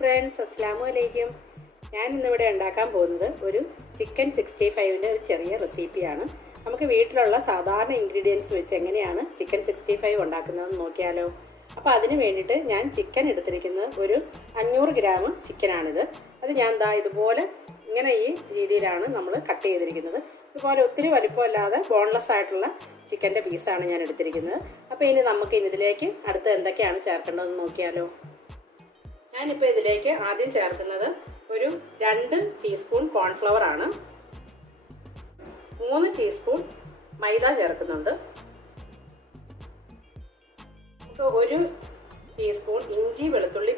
Friends, അസ്സലാമു അലൈക്കും. ഞാൻ ഇന്നിവിടെ ഉണ്ടാക്കാൻ പോകുന്നത് ഒരു ചിക്കൻ 65ൻ്റെ ഒരു ചെറിയ റെസിപ്പിയാണ്. നമുക്ക് വീട്ടിലുള്ള സാധാരണ ഇൻഗ്രീഡിയൻസ് വെച്ച് എങ്ങനെയാണ് ചിക്കൻ 65 ഉണ്ടാക്കുന്നതെന്ന് നോക്കിയാലോ. അപ്പോൾ അതിന് വേണ്ടിയിട്ട് ഞാൻ ചിക്കൻ എടുത്തിരിക്കുന്നത് ഒരു 500 ഗ്രാം ചിക്കനാണിത്. അത് ഞാൻ ഇതുപോലെ ഇങ്ങനെ ഈ രീതിയിലാണ് നമ്മൾ കട്ട് ചെയ്തിരിക്കുന്നത്. ഇതുപോലെ ഒത്തിരി വലിപ്പമില്ലാതെ ബോൺലെസ് ആയിട്ടുള്ള ചിക്കൻ്റെ പീസാണ് ഞാൻ എടുത്തിരിക്കുന്നത്. അപ്പോൾ ഇനി നമുക്ക് ഇതിലേക്ക് അടുത്ത് എന്തൊക്കെയാണ് ചേർക്കേണ്ടതെന്ന് നോക്കിയാലോ. ഞാനിപ്പോൾ ഇതിലേക്ക് ആദ്യം ചേർക്കുന്നത് ഒരു 2 ടീസ്പൂൺ കോൺഫ്ലവർ ആണ്. 3 ടീസ്പൂൺ മൈദ ചേർക്കുന്നുണ്ട്. 1 ടീസ്പൂൺ ഇഞ്ചി വെളുത്തുള്ളി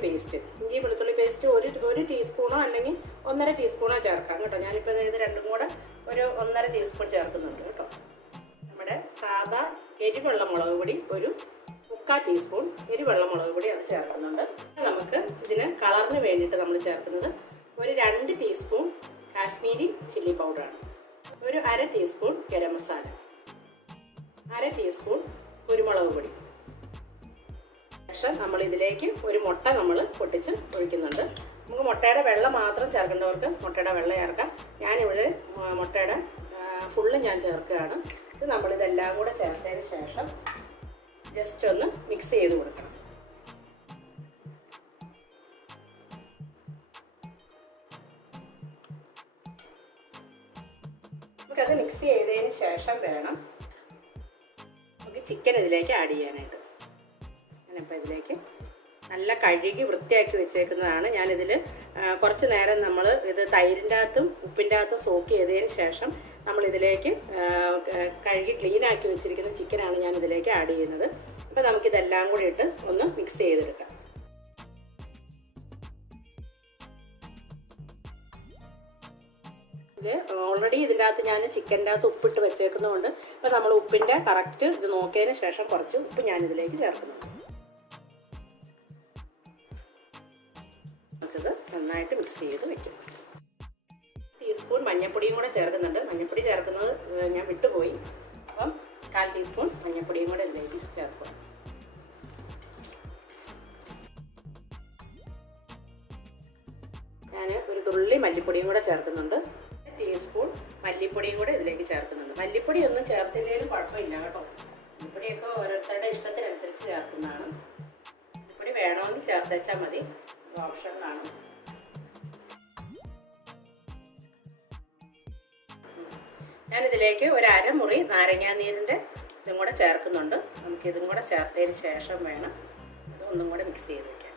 പേസ്റ്റ് ഒരു ടീസ്പൂണോ അല്ലെങ്കിൽ 1.5 ടീസ്പൂണോ ചേർക്കാം കേട്ടോ. ഞാനിപ്പോൾ ഇത് രണ്ടും കൂടെ ഒരു 1.5 ടീസ്പൂൺ ചേർക്കുന്നുണ്ട് കേട്ടോ. നമ്മുടെ സാധാ എരിവെള്ള മുളക് പൊടി ഒരു 3/4 ടീസ്പൂൺ എരിവെള്ള മുളക് പൊടി അത് ചേർക്കുന്നുണ്ട്. നമുക്ക് ഇതിന് കളറിന് വേണ്ടിയിട്ട് നമ്മൾ ചേർക്കുന്നത് ഒരു 2 ടീസ്പൂൺ കാശ്മീരി ചില്ലി പൗഡറാണ്. ഒരു 1/2 ടീസ്പൂൺ ഗരം മസാല, 1/2 ടീസ്പൂൺ കുരുമുളക് പൊടി. ശേഷം നമ്മൾ ഇതിലേക്ക് ഒരു മുട്ട നമ്മൾ പൊട്ടിച്ച് ഒഴിക്കുന്നുണ്ട്. നമുക്ക് മുട്ടയുടെ വെള്ള മാത്രം ചേർക്കേണ്ടവർക്ക് മുട്ടയുടെ വെള്ള ചേർക്കാം. ഞാനിവിടെ മുട്ടയുടെ ഫുള്ള് ഞാൻ ചേർക്കുകയാണ്. ഇത് നമ്മളിതെല്ലാം കൂടെ ചേർത്തതിന് ശേഷം ജസ്റ്റ് ഒന്ന് മിക്സ് ചെയ്ത് കൊടുക്കണം. നമുക്കത് മിക്സ് ചെയ്തതിന് ശേഷം വേണം നമുക്ക് ചിക്കൻ ഇതിലേക്ക് ആഡ് ചെയ്യാനായിട്ട്. ഞാനിപ്പോൾ ഇതിലേക്ക് നല്ല കഴുകി വൃത്തിയാക്കി വെച്ചേക്കുന്നതാണ്. ഞാനിതിൽ കുറച്ച് നേരം നമ്മൾ ഇത് തൈരിൻ്റെ അകത്തും ഉപ്പിൻ്റെ അകത്തും സോക്ക് ചെയ്തതിന് ശേഷം നമ്മളിതിലേക്ക് കഴുകി ക്ലീൻ ആക്കി വെച്ചിരിക്കുന്ന ചിക്കനാണ് ഞാൻ ഇതിലേക്ക് ആഡ് ചെയ്യുന്നത്. അപ്പോൾ നമുക്കിതെല്ലാം കൂടി ഇട്ട് ഒന്ന് മിക്സ് ചെയ്തെടുക്കാം. ഓൾറെഡി ഇതിൻ്റെ അകത്ത് ഞാൻ ചിക്കൻ്റെ അകത്ത് ഉപ്പിട്ട് വെച്ചേക്കുന്നതുകൊണ്ട് ഇപ്പോൾ നമ്മൾ ഉപ്പിൻ്റെ കറക്റ്റ് ഇത് നോക്കിയതിന് ശേഷം കുറച്ച് ഉപ്പ് ഞാനിതിലേക്ക് ചേർക്കുന്നുണ്ട്. നമുക്കിത് നന്നായിട്ട് മിക്സ് ചെയ്ത് വെക്കും. ടീസ്പൂൺ മഞ്ഞൾപ്പൊടിയും കൂടെ ചേർക്കുന്നുണ്ട്. മഞ്ഞൾപ്പൊടി ചേർക്കുന്നത് ഞാൻ വിട്ടുപോയി. അപ്പം 1/4 ടീസ്പൂൺ മഞ്ഞൾപ്പൊടിയും കൂടെ ഇതിലേക്ക് ചേർക്കും. ഞാൻ ഒരു തുള്ളി മല്ലിപ്പൊടിയും കൂടെ ചേർക്കുന്നുണ്ട്. 1 ടീസ്പൂൺ മല്ലിപ്പൊടിയും കൂടെ ഇതിലേക്ക് ചേർക്കുന്നുണ്ട്. മല്ലിപ്പൊടി ഒന്നും ചേർത്തില്ലെങ്കിലും കുഴപ്പമില്ല കേട്ടോ. മല്ലിപ്പൊടിയൊക്കെ ഓരോരുത്തരുടെ ഇഷ്ടത്തിനനുസരിച്ച് ചേർക്കുന്നതാണ്. മല്ലിപ്പൊടി വേണമെങ്കിൽ ചേർത്തേച്ചാൽ മതി, ഓപ്ഷനിലാണ്. ഞാനിതിലേക്ക് ഒരു 1/2 മുറി നാരങ്ങാനീരിൻ്റെ ഇതും കൂടെ ചേർക്കുന്നുണ്ട്. നമുക്കിതും കൂടെ ചേർത്തതിന് ശേഷം വേണം ഇതൊന്നും കൂടെ മിക്സ് ചെയ്ത് വയ്ക്കാൻ.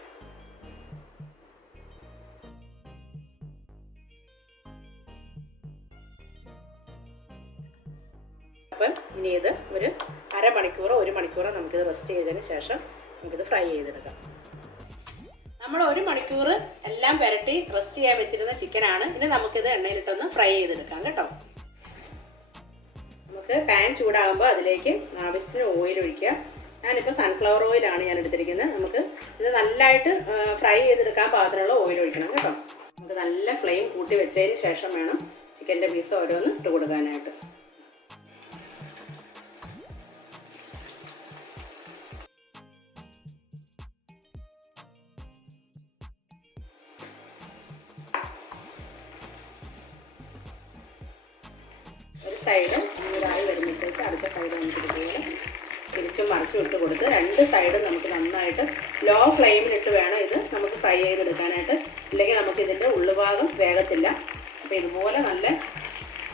അപ്പം ഇനി ഇത് ഒരു 1/2 മണിക്കൂറോ 1 മണിക്കൂറോ നമുക്കിത് റെസ്റ്റ് ചെയ്തതിന് ശേഷം നമുക്കിത് ഫ്രൈ ചെയ്തെടുക്കാം. നമ്മൾ 1 മണിക്കൂർ എല്ലാം പുരട്ടി റെസ്റ്റ് ചെയ്യാൻ വെച്ചിരുന്ന ചിക്കനാണ്. ഇനി നമുക്കിത് എണ്ണയിലിട്ടൊന്ന് ഫ്രൈ ചെയ്തെടുക്കാം കേട്ടോ. നമുക്ക് പാൻ ചൂടാകുമ്പോൾ അതിലേക്ക് ആവശ്യത്തിന് ഓയിൽ ഒഴിക്കുക. ഞാനിപ്പോൾ സൺഫ്ലവർ ഓയിലാണ് ഞാൻ എടുത്തിരിക്കുന്നത്. നമുക്ക് ഇത് നല്ലതായിട്ട് ഫ്രൈ ചെയ്തെടുക്കാൻ പാകത്തിനുള്ള ഓയിൽ ഒഴിക്കണം കേട്ടോ. നമുക്ക് നല്ല ഫ്ലെയിം കൂട്ടി വെച്ചതിന് ശേഷം വേണം ചിക്കൻ്റെ പീസ് ഓരോന്ന് ഇട്ട് കൊടുക്കാനായിട്ട്. ഒരു സൈഡ് ഇതായി വരുമ്പോഴത്തേക്ക് അടുത്ത സൈഡ് നമുക്ക് ഇതുപോലെ തിരിച്ചും മറിച്ചും ഇട്ട് കൊടുത്ത് 2 സൈഡും നമുക്ക് നന്നായിട്ട് ലോ ഫ്ലെയിമിലിട്ട് വേണം ഇത് നമുക്ക് ഫ്രൈ ചെയ്തെടുക്കാനായിട്ട്. ഇല്ലെങ്കിൽ നമുക്ക് ഇതിൻ്റെ ഉള്ളുഭാഗം വേഗത്തില്ല. അപ്പോൾ ഇതുപോലെ നല്ല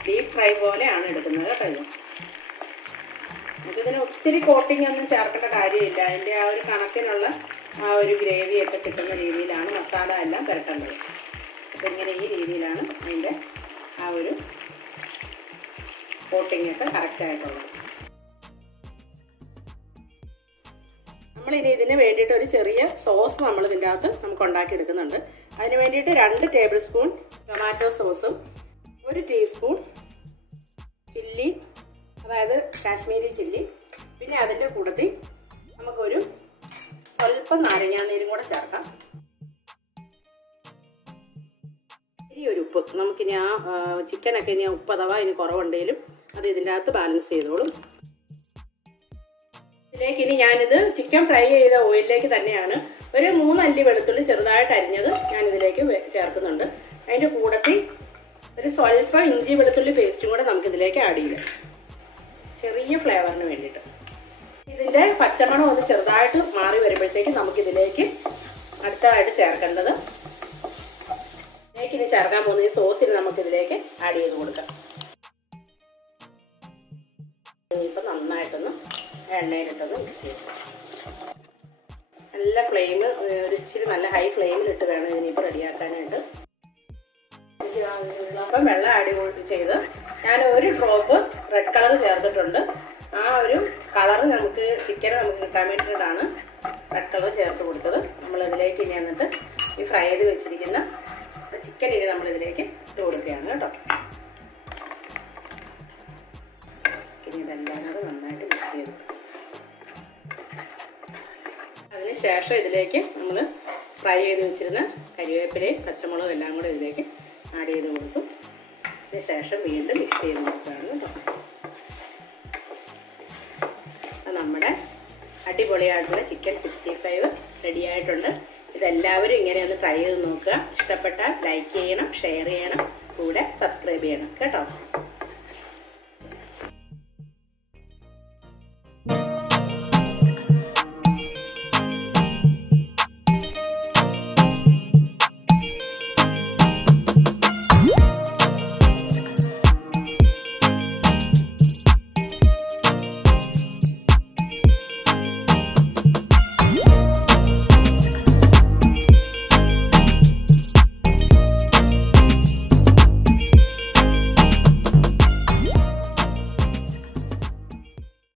ഡീപ്പ് ഫ്രൈ പോലെയാണ് എടുക്കുന്നത് കേട്ടോ. ഇത് നമുക്കിതിന് ഒത്തിരി കോട്ടിങ് ഒന്നും ചേർക്കേണ്ട കാര്യമില്ല. അതിൻ്റെ ആ ഒരു കണക്കിനുള്ള ആ ഒരു ഗ്രേവിയൊക്കെ കിട്ടുന്ന രീതിയിലാണ് മസാല എല്ലാം പുരട്ടേണ്ടത്. അപ്പോൾ ഇങ്ങനെ ഈ രീതിയിലാണ് അതിൻ്റെ ആ ഒരു കോട്ടിങ്ങൊക്കെ കറക്റ്റായിട്ടുള്ളത്. നമ്മളിനി ഇതിന് വേണ്ടിയിട്ട് ഒരു ചെറിയ സോസ് നമ്മൾ ഇതിൻ്റെ അകത്ത് നമുക്ക് ഉണ്ടാക്കിയെടുക്കുന്നുണ്ട്. അതിന് വേണ്ടിയിട്ട് 2 ടേബിൾ സ്പൂൺ ടൊമാറ്റോ സോസും 1 ടീസ്പൂൺ ചില്ലി, അതായത് കാശ്മീരി ചില്ലി, പിന്നെ അതിൻ്റെ കൂട്ടത്തിൽ നമുക്കൊരു സ്വല്പം നാരങ്ങാനീരും കൂടെ ചേർക്കാം. ഇനി ഒരു ഉപ്പ് നമുക്കിനി ആ ചിക്കനൊക്കെ ഇനി ഉപ്പ് അഥവാ ഇനി കുറവുണ്ടെങ്കിലും അത് ഇതിൻ്റെ അകത്ത് ബാലൻസ് ചെയ്തോളും. ഇതിലേക്ക് ഇനി ഞാനിത് ചിക്കൻ ഫ്രൈ ചെയ്ത ഓയിലിലേക്ക് തന്നെയാണ് ഒരു 3 അല്ലി വെളുത്തുള്ളി ചെറുതായിട്ട് അരിഞ്ഞത് ഞാനിതിലേക്ക് ചേർക്കുന്നുണ്ട്. അതിൻ്റെ കൂടത്തിൽ ഒരു സ്വല്പം ഇഞ്ചി വെളുത്തുള്ളി പേസ്റ്റും കൂടെ നമുക്കിതിലേക്ക് ആഡ് ചെയ്യാം, ചെറിയ ഫ്ലേവറിന് വേണ്ടിയിട്ട്. ഇതിൻ്റെ പച്ചമണം ഒന്ന് ചെറുതായിട്ട് മാറി വരുമ്പോഴത്തേക്ക് നമുക്കിതിലേക്ക് അടുത്തതായിട്ട് ചേർക്കേണ്ടത്, ഇതിലേക്ക് ഇനി ചേർക്കാൻ പോകുന്ന ഈ സോസിന് നമുക്കിതിലേക്ക് ആഡ് ചെയ്ത് കൊടുക്കാം. ഇനിയിപ്പോൾ നന്നായിട്ടൊന്ന് എണ്ണയിലിട്ടൊന്ന് മിക്സ് ചെയ്ത് നല്ല ഫ്ലെയിം ഒരു ഇച്ചിരി നല്ല ഹൈ ഫ്ലെയിമിലിട്ട് വേണം ഇതിനിപ്പോൾ റെഡിയാക്കാനായിട്ട്. അപ്പം വെള്ളം ആഡ് ചെയ്ത് ഞാൻ ഒരു ഡ്രോപ്പ് റെഡ് കളർ ചേർത്തിട്ടുണ്ട്. ആ ഒരു കളർ നമുക്ക് ചിക്കൻ നമുക്ക് കിട്ടാൻ വേണ്ടിയിട്ടാണ് റെഡ് കളർ ചേർത്ത് കൊടുത്തത്. നമ്മളിതിലേക്ക് ഇനി എന്നിട്ട് ഈ ഫ്രൈ ചെയ്ത് വെച്ചിരിക്കുന്ന ചിക്കൻ ഇനി നമ്മളിതിലേക്ക് ഇട്ട് കൊടുക്കുകയാണ് കേട്ടോ. ഇനി ഇതെല്ലാം കൂടെ നന്നായിട്ട് മിക്സ് ചെയ്ത് അതിന് ശേഷം ഇതിലേക്ക് നമ്മൾ ഫ്രൈ ചെയ്ത് വെച്ചിരുന്ന കരിവേപ്പിലയും പച്ചമുളകും എല്ലാം കൂടെ ഇതിലേക്ക് ആഡ് ചെയ്ത് കൊടുക്കും. അതിന് ശേഷം വീണ്ടും മിക്സ് ചെയ്ത് കൊടുക്കുകയാണ് കേട്ടോ. നമ്മുടെ അടിപൊളിയായിട്ടുള്ള ചിക്കൻ 65 റെഡി ആയിട്ടുണ്ട്. ഇതെല്ലാവരും ഇങ്ങനെ ഒന്ന് ട്രൈ ചെയ്ത് നോക്കുക. ഇഷ്ടപ്പെട്ടാൽ ലൈക്ക് ചെയ്യണം, ഷെയർ ചെയ്യണം, കൂടെ സബ്സ്ക്രൈബ് ചെയ്യണം കേട്ടോ.